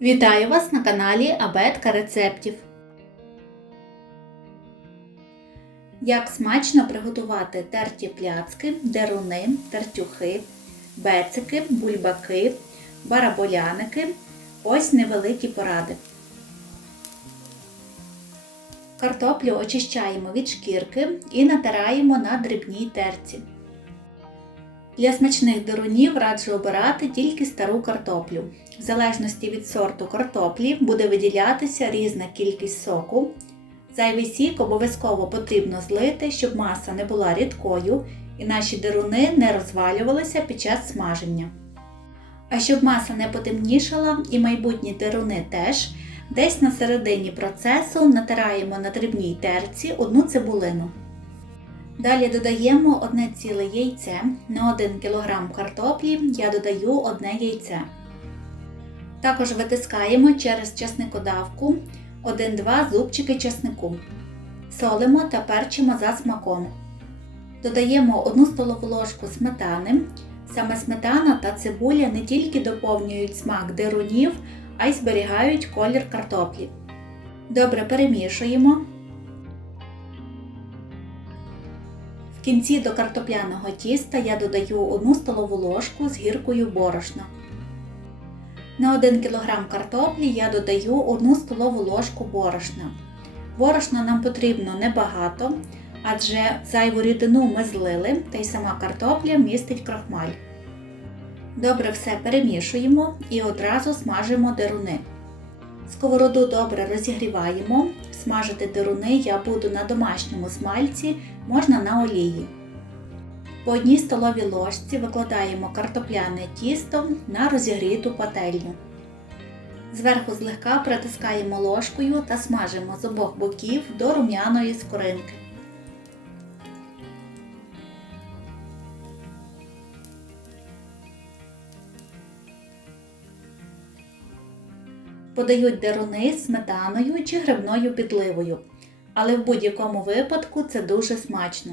Вітаю вас на каналі Абетка рецептів. Як смачно приготувати терті пляцки, деруни, тертюхи, бецики, бульбаки, бараболяники. Ось невеликі поради. Картоплю очищаємо від шкірки і натираємо на дрібній терці. Для смачних дерунів раджу обирати тільки стару картоплю. В залежності від сорту картоплі буде виділятися різна кількість соку. Зайвий сік обов'язково потрібно злити, щоб маса не була рідкою і наші деруни не розвалювалися під час смаження. А щоб маса не потемнішала і майбутні деруни теж, десь на середині процесу натираємо на дрібній терці одну цибулину. Далі додаємо одне ціле яйце. На 1 кг картоплі я додаю одне яйце. Також витискаємо через часникодавку 1-2 зубчики часнику. Солимо та перчимо за смаком. Додаємо 1 столову ложку сметани. Саме сметана та цибуля не тільки доповнюють смак дерунів, а й зберігають колір картоплі. Добре перемішуємо. Кінці до картопляного тіста я додаю 1 столову ложку з гіркою борошна. На 1 кг картоплі я додаю 1 столову ложку борошна. Борошна нам потрібно небагато, адже зайву рідину ми злили, та й сама картопля містить крахмаль. Добре все перемішуємо і одразу смажимо деруни. Сковороду добре розігріваємо. Смажити деруни я буду на домашньому смальці, можна на олії. По одній столовій ложці викладаємо картопляне тісто на розігріту пательню. Зверху злегка притискаємо ложкою та смажимо з обох боків до рум'яної скоринки. Подають деруни з сметаною чи грибною підливою, але в будь-якому випадку це дуже смачно.